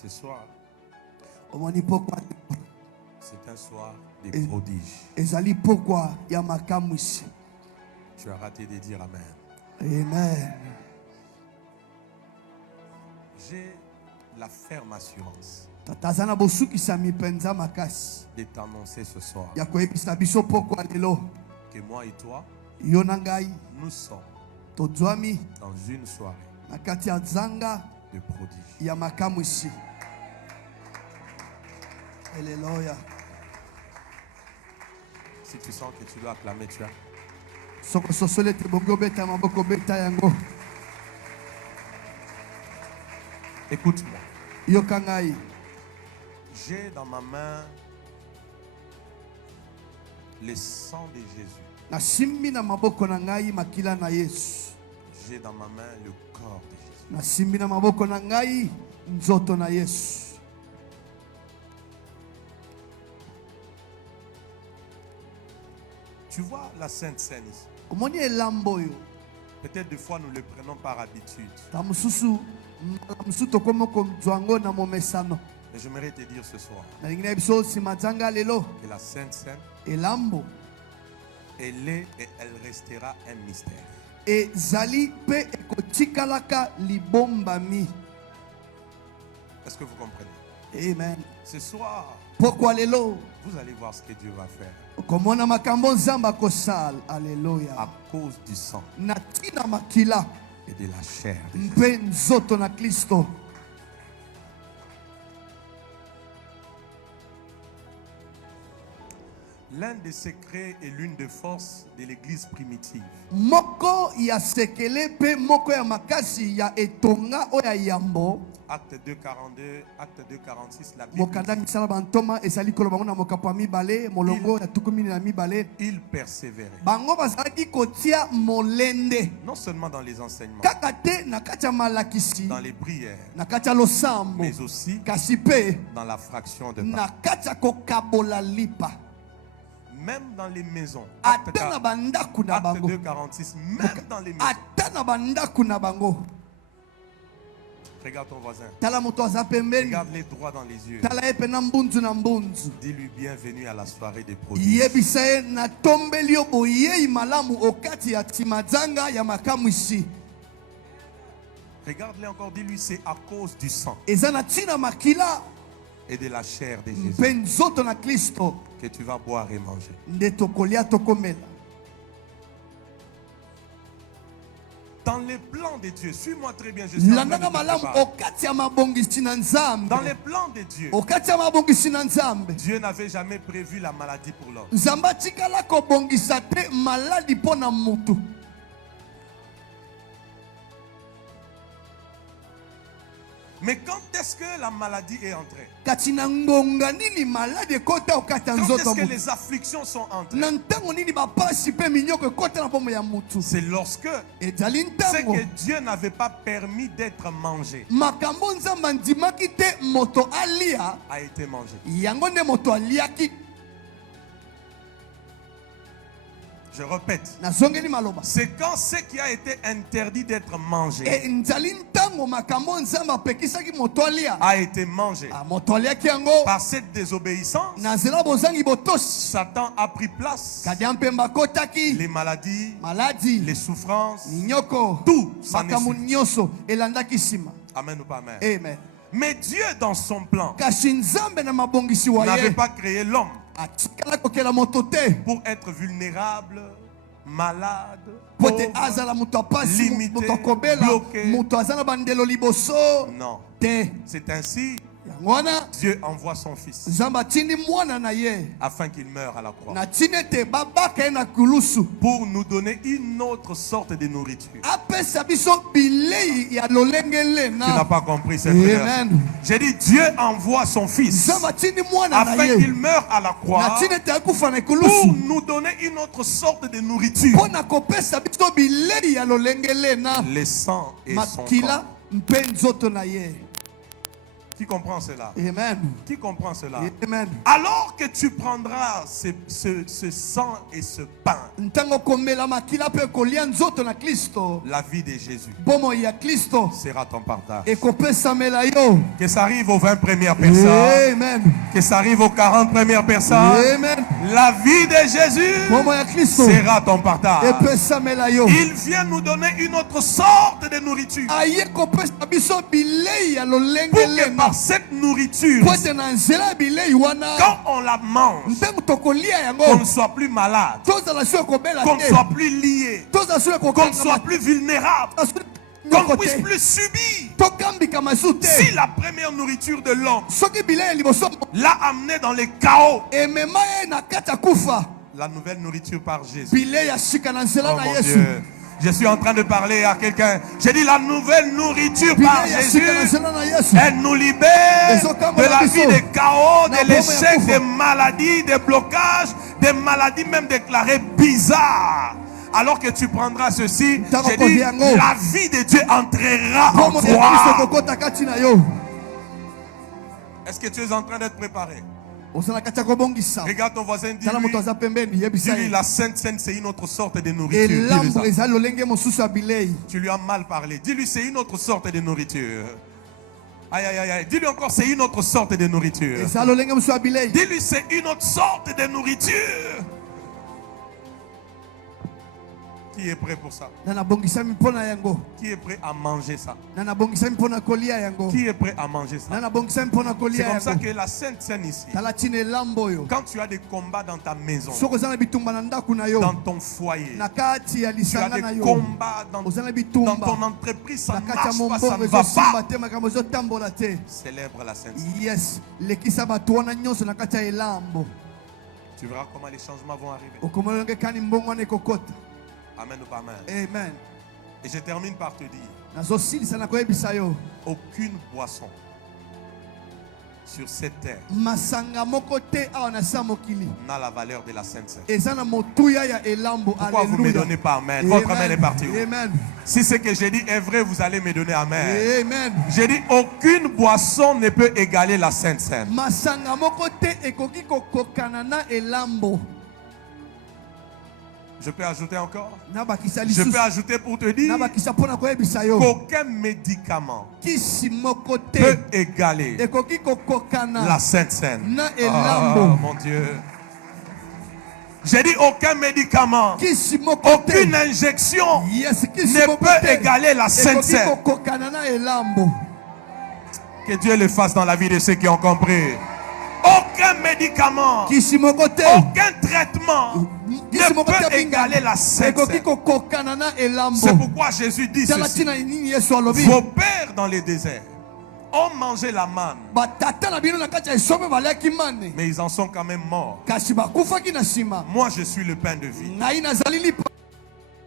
Ce soir, omoni pokwa c'est un soir des prodiges. ezali pokwa ya makambo ici. Tu as raté de dire Amen. Amen. J'ai la ferme assurance Tatazana bosukisa mipenza makasi de t'annoncer ce soir ya koyebisa biso pokwa lelo que moi et toi, yo na ngai nous sommes tozwami dans une soirée na kati ya zanga de prodiges. ya makambo ici. Alléluia. Si tu sens que tu dois acclamer, tu as. Soko sosole te bongo beta maboko beta yango. Écoute-moi. Yoka ngai. J'ai dans ma main le sang de Jésus. Na simbi na maboko na ngai makila na Yesu. J'ai dans ma main le corps de Jésus. Na simbi na maboko na ngai nzoto na Yesu. Tu vois la Sainte Seine ici. Omoni elambo yo. Peut-être des fois nous le prenons par habitude. Ta mususu musuto komoko mzwango na momesano. Mais j'aimerais te dire ce soir Na lingine biso simazanga lelo que la Sainte Seine, elambo elle est et elle restera un mystère. ezali pe ekotikalaka libombami. Est-ce que vous comprenez? Amen. Ce soir, Pourquoi lelo? vous allez voir ce que Dieu va faire Komona makambo nzamba kosal. Alléluia. à cause du sang Na tina makila et de la chair de Jésus. mpe nzoto na Kristo. L'un des secrets et l'une des forces de l'église primitive, Moko ya sekele pe moko ya makasi ya etonga oya yambo. Acte 2:42, Acte 2:46, la Bible Mokanda misala bantoma esali koloba ngo na mokapo ya mibale molongo ya tukumini na mibale. il persévérait. Bango bazalaki kotia molende. Non seulement dans les enseignements, Kaka te na kati ya malakisi, dans les prières, na kati ya losambo, mais aussi kasi pe dans la fraction de na pain. kati ya kokabola lipa. Même dans les maisons. Ata na bandaku na Acte bango. 2:46, même dans les maisons. Ata na bandaku na bango. Regarde ton voisin. Tala moto aza pembeni. Regarde-les droit dans les yeux. Tala ye pe na mbunzu na mbunzu. Dis-lui bienvenue à la soirée des prodiges. Yebisa ye na tombeli yo boyei malamu okati ya timazanga ya makamu isi. Regarde-les encore, dis-lui c'est à cause du sang Eza na tina makila et de la chair de Jésus mpe nzoto na Kristo que tu vas boire et manger. nde tokolia tokomela. Dans les plans de Dieu, suis-moi très bien, je suis en train de Landanga te malamu préparer. okati ya mabongisi na Nzambe. Dans les plans de Dieu, Okati ya mabongisi na Nzambe. Dieu n'avait jamais prévu la maladie pour l'homme. Nzambe atikala kobongisa te maladi mpo na mutu. Mais quand est-ce que la maladie est entrée? Kati na ngonga nini maladi ekota okata Quand nzoto est-ce que mutu. les afflictions sont entrées? Na ntango nini bapasi mpe minyoko ekota na bomo ya mutu. C'est lorsque Ezali c'est ntango que Dieu n'avait pas permis d'être mangé makambo nzambe andimaki te moto alia a été mangé. yango nde moto aliaki. Je répète, Nazongeli maloba. c'est quand ce qui a été interdit d'être mangé Nzali ntango makambo nzambe apekisaki moto alia a été mangé. moto aliaki yango Par cette désobéissance, na nzela bozangi botosi Satan a pris place. kadi mpe bakotaki Les maladies, maladi les souffrances, minyoko tout ça makambo n'est nyonso elandaki nsima. Amen ou pas amen. Amen. Mais Dieu, dans son plan, Kasi nzambe na mabongisi wa n'avait ye pas créé l'homme atikala kokela moto te pour être vulnérable, malade, po te pauvre. azala moto apasi limité, moto akobela bloqué. moto aza na bandelo liboso Non. te. C'est ainsi Yango wana Dieu envoie son fils nzambe atindi mwana na ye afin qu'il meure à la croix na tindi ete babaka ye na kulusu pour nous donner une autre sorte de nourriture. apesa biso bilei ya lolenge Tu n'as lena. pas compris cette frère. Amen. J'ai dit Dieu envoie son fils nzambe atindi mwana na afin ye qu'il meure à la na croix tindi ete akufa na pour ekulusu nous donner une autre sorte de nourriture. mpo na kopesa biso bilei ya lolenge lena Le sang et son makila corps. mpe nzoto na ye. Qui comprend cela? Amen. Qui comprend cela? Amen. Alors que tu prendras ce sang et ce pain, Ntango komela makila pe kolia nzoto na Kristo. la vie de Jésus Bomo ya Kristo. sera ton partage. Ekopesa mela yo. Que ça arrive aux 20 premières personnes. Amen. Que ça arrive aux 40 premières personnes. Amen. La vie de Jésus Bomo ya Kristo. sera ton partage. Epesa mela yo. Il vient nous donner une autre sorte de nourriture. Aye kopesa biso bilei ya lolenge Pour que lema. par cette nourriture, Pote na nzela bilei wana. quand on la mange, Ntango tokolia qu'on ne yango. soit plus malade, Tozala sio kobela qu'on ne te. soit plus lié, Tozala sio qu'on ne soit plus vulnérable, qu'on ne puisse kote. plus subir. Tokambika masu te. Si la première nourriture de l'homme Soki bilei ya liboso l'a amené dans les chaos, emema ye na kati ya kufa. la nouvelle nourriture par Jésus. Bilei ya sika na nzela Oh na mon Yesu. Dieu. Je suis en train de parler à quelqu'un. J'ai dit la nouvelle nourriture par Bilei ya Jésus. sika na nzela na Yesu. Elle nous libère de la vie des chaos, de l'échec, des maladies, des blocages, des maladies même déclarées bizarres. Alors que tu prendras ceci, j'ai dit, la vie de Dieu entrera en Bomo ya Kristo toi. kokota kati na yo. Est-ce que tu es en train d'être préparé? Ozala kati ya kobongisa. Regarde ton voisin, Tala moto dis-lui, aza pembeni yebisa dis-lui, ye. la Sainte Seine, c'est une autre sorte de nourriture. Dis-lui Elambo ça. ezali lolenge mosusu ya bilei. Tu lui as mal parlé. Dis-lui, c'est une autre sorte de nourriture. Aïe, aïe, aïe, aïe. Dis-lui encore, c'est une autre sorte de nourriture. Ezali lolenge mosusu ya bilei. Dis-lui, c'est une autre sorte de nourriture. Qui est prêt pour ça? Na bongisami mpona yango. Qui est prêt à manger ça? Na bongisami mpona kolia yango. Qui est prêt à manger ça? Na bongisami mpona C'est kolia comme ça yango. que la Sainte Seine ici, Tala tina elambo yo. quand tu as des combats dans ta maison, Soko ozala bitumba na ndako na yo. dans ton foyer, Na kati ya tu as lisanga na des yo. combats dans Ozala ton bitumba. entreprise, ça Na ne kati ya marche pas, ça mombongo ne va ezosimba pas. te makambo ezotambola te. Célèbre la Sainte Seine. Yes, lekisa bato wana nyonso na kati ya elambo. Tu verras comment les changements vont arriver. Okomona longe kani mbongo wana ekokota. Amen ou pas amen. Amen. Et je termine par te dire, Nazosilisa na koyebisa yo. aucune boisson sur cette terre Masanga moko te awa na sa mokili. n'a la valeur de la Sainte Seine. Eza na motuya ya elambo. Pourquoi vous ne me donnez pas amen? Votre amen est parti où? Amen. Si ce que j'ai dit est vrai, vous allez me donner amen. Amen. J'ai dit, aucune boisson ne peut égaler la Sainte Seine. Masanga moko te ekoki kokokana na elambo. Je peux ajouter encore? Na bakisa Je lisusu. peux ajouter pour te dire Na bakisa pona koyebisa yo. qu'aucun médicament Kisi moko te peut égaler ekoki kokokana la Sainte Seine. na Oh elambo. mon Dieu. J'ai dit aucun médicament, Kisi moko te. aucune injection Yes, kisi ne moko peut te. égaler la Sainte Ekoki Seine. kokokana na elambo. Que Dieu le fasse dans la vie de ceux qui ont compris. Aucun médicament, Kisi moko te. aucun traitement Kisi ne moko te peut égaler la Sainte ekoki Seine. kokokana na elambo. C'est pourquoi Jésus dit Tala ceci. tina nini Yesu alobi. Vos pères dans les déserts ont mangé la manne, Batata na bino na kati ya esome baliaki mane. mais ils en sont quand même morts. Kasi bakufaki na nsima. Moi, je suis le pain de vie. Ngai nazali lipa.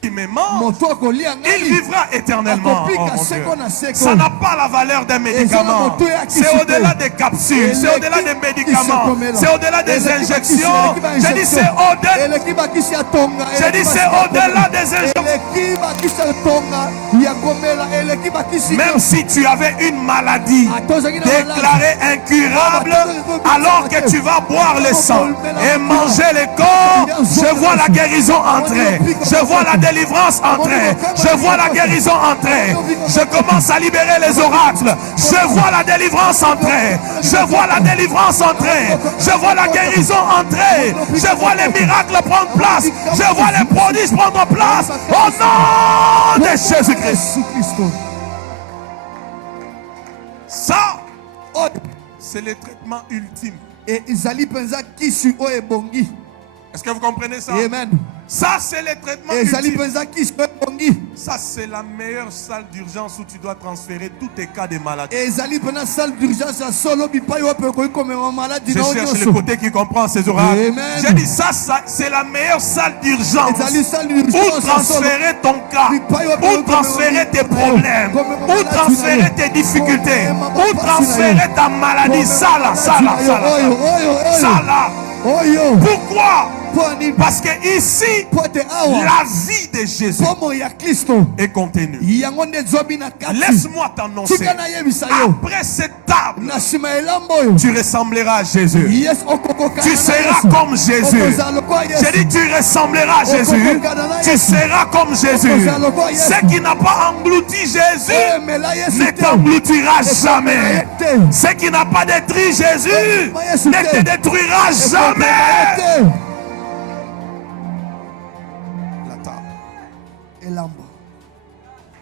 Qui me mange, Moto akolia il ngai. vivra éternellement. Akopika Oh, mon seko Dieu. na seko. Ça n'a pas la valeur d'un médicament. C'est au-delà des capsules, c'est au-delà des médicaments, c'est au-delà des injections. J'ai dit c'est au-delà. Eleki bakisi ya tonga. J'ai dit c'est au-delà des injections. Eleki bakisi ya tonga. Ya komela. Eleki bakisi. Même si tu avais une maladie déclarée incurable, alors que tu vas boire le sang et manger le corps, je vois la guérison entrer. Je vois la délivrance entrer. Je vois la guérison entrer. Je commence à libérer les oracles. Je vois la délivrance entrer. Je vois la délivrance entrer. Je vois la guérison entrer. Je vois les miracles prendre place. Je vois les prodiges prendre place. Au nom de Jésus-Christ. Ça, c'est le traitement ultime. Et izali penza kisi o ebongi. Est-ce que vous comprenez ça? Amen. Ça, c'est le traitement Ezali ultime. penza kisi o ebongi. Ça, c'est la meilleure salle d'urgence où tu dois transférer tous tes cas de maladie. Ezali pena salle d'urgence ya solo bipai wape ko comme un malade Je na cherche le onyoso. côté qui comprend ces oracles. Amen. J'ai dit ça, c'est la meilleure salle d'urgence Ezali salle où d'urgence ya solo. transférer ton cas, où transférer tes problèmes, où transférer tes difficultés, où transférer ta maladie. Ça là, ça là, ça là. Ça là. Oyo. Pourquoi? Parce que ici, la vie de Jésus est contenue. Laisse-moi t'annoncer. Après cette table, tu ressembleras à Jésus. Tu seras comme Jésus. J'ai dit tu ressembleras à Jésus. Tu seras comme Jésus. Ce qui n'a pas englouti Jésus ne t'engloutira jamais. Ce qui n'a pas détruit Jésus ne te détruira jamais. La table.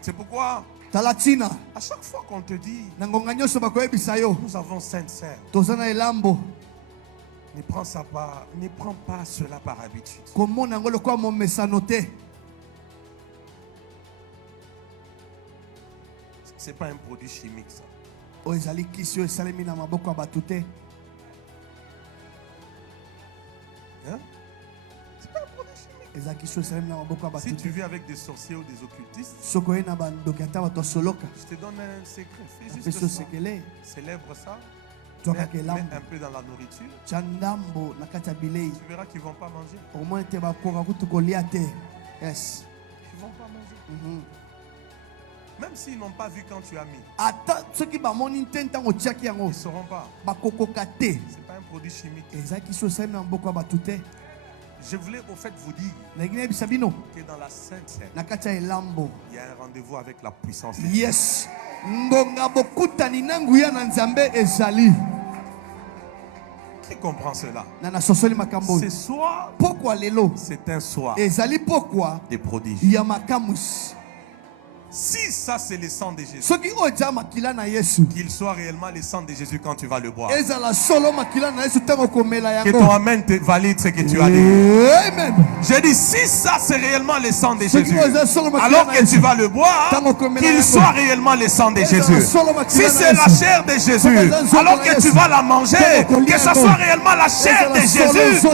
C'est pourquoi à chaque fois qu'on te dit nous avons sainte sœur, ne prends pas cela par habitude. C'est pas un produit chimique ça. Hein? C'est pas un produit chimique. Si tu vis avec des sorciers ou des occultistes, je te donne un secret. Fais juste ça. Célèbre ça. Mets un peu dans la nourriture. Tu verras qu'ils ne vont pas manger. Ils ne vont pas manger. Même s'ils n'ont pas vu quand tu as mis. Ils ne sauront pas. Ce n'est pas un produit chimique. Je voulais au fait vous dire que dans la Sainte Seine, il y a un rendez-vous avec la puissance de Dieu. Yes. Qui comprend cela? Ce soir, c'est un soir des prodiges. Si ça c'est le sang de Jésus, qu'il soit réellement le sang de Jésus quand tu vas le boire. Que ton amen te valide ce que tu as dit. J'ai dit si ça c'est réellement le sang de Jésus, alors que tu vas le boire, qu'il soit réellement le sang de Jésus. Si c'est la chair de Jésus, alors que tu vas la manger, que ça soit réellement la chair de Jésus.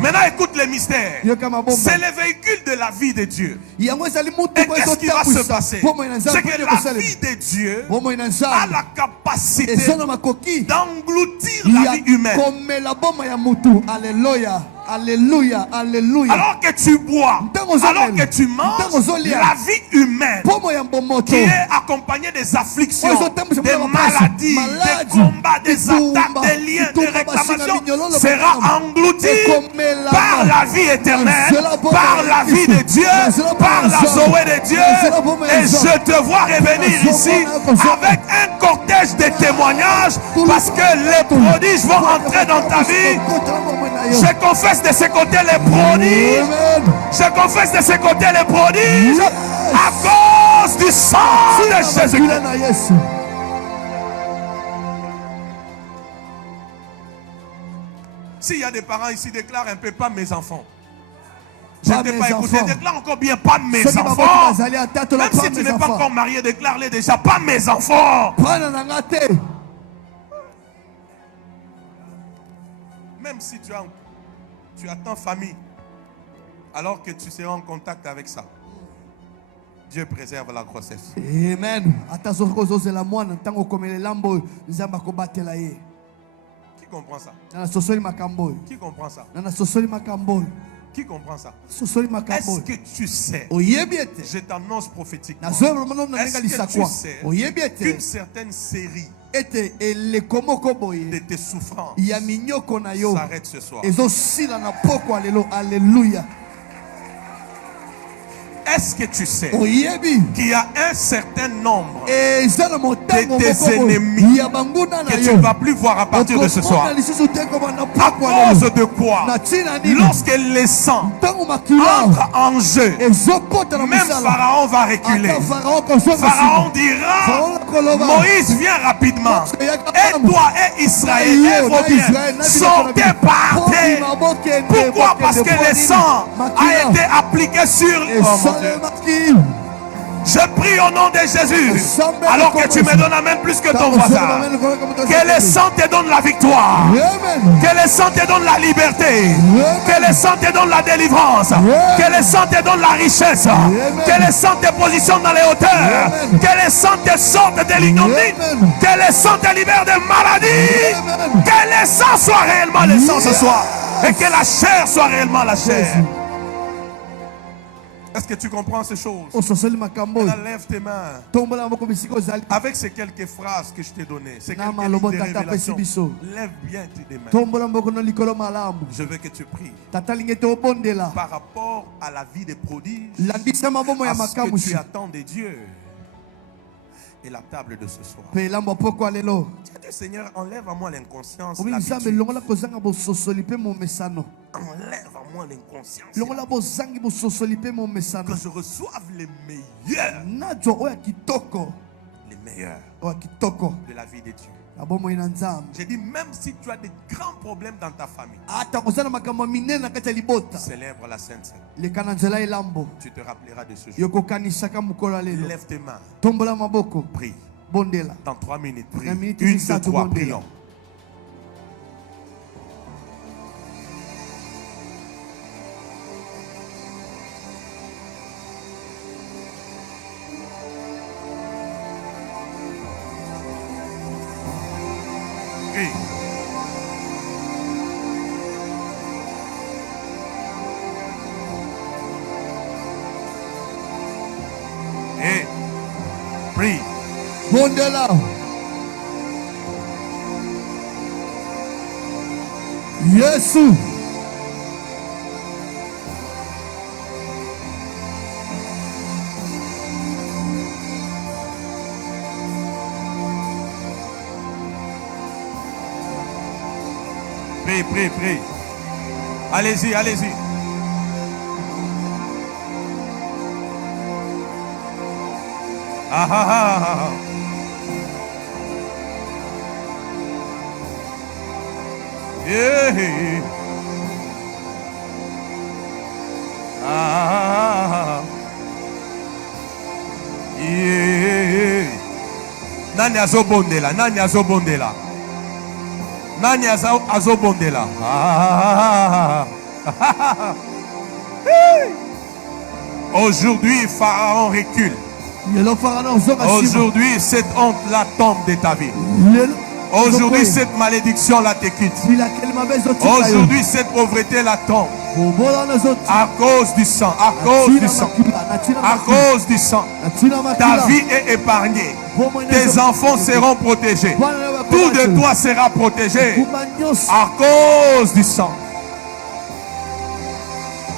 Maintenant écoute le mystère. C'est le véhicule de la vie de Dieu. Et qu'est-ce qui va se passer? C'est que la vie de Dieu a la capacité d'engloutir la vie humaine. Alléluia. Alléluia, alléluia. Alors que tu bois, alors que tu manges, la vie humaine qui est accompagnée des afflictions, des maladies, des combats, des attaques, des liens, des réclamations, sera engloutie par la vie éternelle, par la vie de Dieu, par la Zoé de Dieu. Et je te vois revenir ici avec un cortège de témoignages parce que les prodiges vont entrer dans ta vie. Je confesse de ce côté les prodiges. Je confesse de ce côté les prodiges à cause du sang de Jésus. S'il y a des parents ici, déclare un peu pas mes enfants. Je ne t'ai pas écouté, déclare encore bien pas mes enfants. Même si tu n'es pas encore marié, déclare-les déjà pas mes enfants. Même si tu attends famille, alors que tu seras en contact avec ça, Dieu préserve la grossesse. Amen. Qui comprend ça? Qui comprend ça? Qui comprend ça? Est-ce que tu sais? Je t'annonce prophétiquement. Est-ce que tu sais qu'une certaine série de tes souffrances s'arrête ce soir? Alléluia. Est-ce que tu sais qu'il y a un certain nombre de tes ennemis que tu ne vas plus voir à partir de ce soir? À cause de quoi? Lorsque le sang entre en jeu, même Pharaon va reculer. Pharaon dira: Moïse, viens rapidement. Et toi et Israël, et vos biens, sortez par terre. Pourquoi? Parce que le sang a été appliqué sur Je prie au nom de Jésus, alors que tu me donnes amen plus que ton voisin, que le sang te donne la victoire, que le sang te donne la liberté, que le sang te donne la délivrance, que le sang te donne la richesse, que le sang te positionne dans les hauteurs, que le sang te sorte de l'ignominie, que le sang te libère des maladies, que le sang soit réellement le sang ce soir. Et que la chair soit réellement la chair. Est-ce que tu comprends ces choses? Maintenant, lève tes mains. Avec ces quelques phrases que je t'ai données, ces quelques lignes de révélation, lève bien tes mains. Je veux que tu pries par rapport à la vie des prodiges, à ce que tu attends de Dieu et la table de ce soir. Seigneur, enlève à moi l'inconscience, l'habitude. Enlève à moi l'inconscience. Que je reçoive les meilleurs. Les meilleurs de la vie de Dieu. J'ai dit, même si tu as des grands problèmes dans ta famille, célèbre la Sainte Seine. Tu te rappelleras de ce jour. Lève tes mains. Prie. Dans 3 minutes, prie. 1, 2, 3, prions. Prie. Et prie. Bondela. Yesu. Prie, prie, prie. Allez-y, allez-y. Ah ah ah ah. Yeah. Ah. Yeah. Nani azobondela, nani azobondela. Nani azobondela. Ah. Aujourd'hui, Pharaon recule. Aujourd'hui, cette honte-là tombe de ta vie. Aujourd'hui, cette malédiction-là te quitte. Aujourd'hui, cette pauvreté-là tombe. À cause du sang, à cause du sang, à cause du sang. Ta vie est épargnée. Tes enfants seront protégés. Tout de toi sera protégé à cause du sang.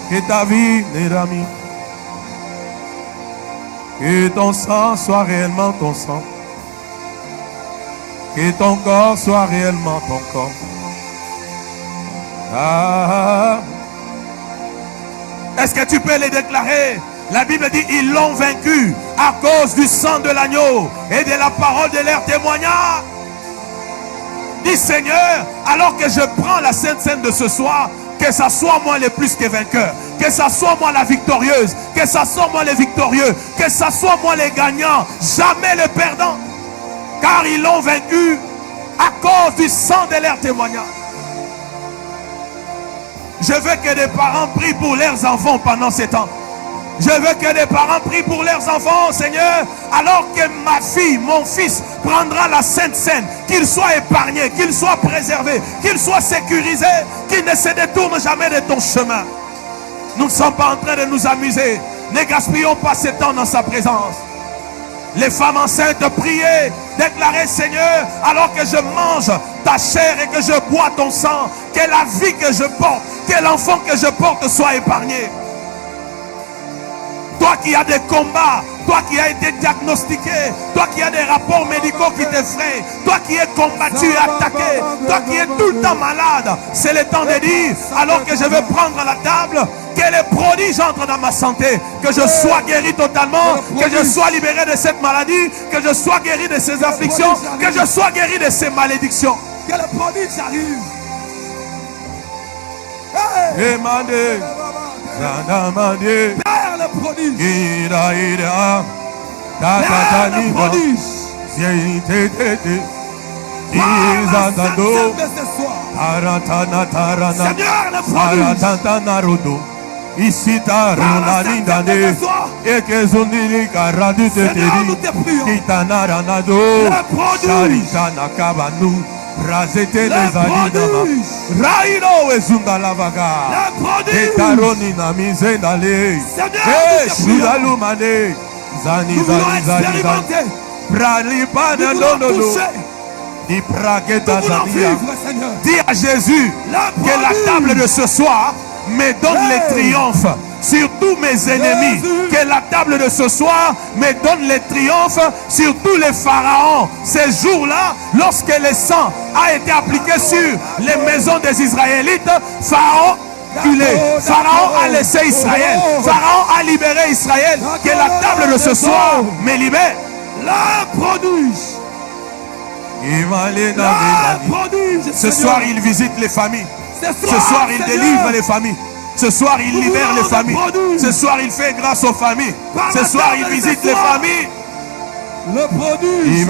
Que ta vie, mes amis, que ton sang soit réellement ton sang. Que ton corps soit réellement ton corps. Ah. Est-ce que tu peux les déclarer? La Bible dit, ils l'ont vaincu à cause du sang de l'agneau et de la parole de leur témoignage. Dis Seigneur, alors que je prends la Sainte Seine de ce soir, que ça soit moi le plus que vainqueur, que ça soit moi la victorieuse, que ça soit moi le victorieux, que ça soit moi les gagnants, jamais le perdant. Car ils l'ont vaincu à cause du sang de leur témoignage. Je veux que des parents prient pour leurs enfants pendant ces temps. Je veux que des parents prient pour leurs enfants, Seigneur, alors que ma fille, mon fils, prendra la Sainte Seine, qu'il soit épargné, qu'il soit préservé, qu'il soit sécurisé, qu'il ne se détourne jamais de ton chemin. Nous ne sommes pas en train de nous amuser. Ne gaspillons pas ce temps dans sa présence. Les femmes enceintes, priez, déclarez, Seigneur, alors que je mange ta chair et que je bois ton sang, que la vie que je porte, que l'enfant que je porte soit épargné. Toi qui as des combats, toi qui as été diagnostiqué, toi qui as des rapports médicaux qui t'effraient, toi qui es combattu et attaqué, toi qui es tout le temps malade, c'est le temps de dire, alors que je vais prendre la table, que les prodiges entrent dans ma santé, que je sois guéri totalement, que je sois libéré de cette maladie, que je sois guéri de ces afflictions, que je sois guéri de ces malédictions. Que les prodiges arrivent. Demandez. Père le prodige. Père le prodige. Seigneur le prodige. Ici ta ronalindane et que zondili karadu te teri kitana ranado sharitana kabanu Razete les alidama. Raino ezunga lavaga. Etaroni na mise dale. Shudalumane. Zani zani zani zani. Pralipa na donono. Di praketa zania. Dis à Jésus que la table de ce soir me donne les triomphes sur tous mes ennemis. Que la table de ce soir me donne les triomphes sur tous les pharaons. Ces jours-là, lorsque le sang a été appliqué sur les maisons des Israélites, Pharaon a laissé Israël. Pharaon a libéré Israël. Que la table de ce soir me libère. La prodige. Ce soir, il visite les familles. Ce soir, il délivre les familles. Ce soir, il libère les familles. Ce soir, il fait grâce aux familles. Ce soir, il visite les familles. Le prodige.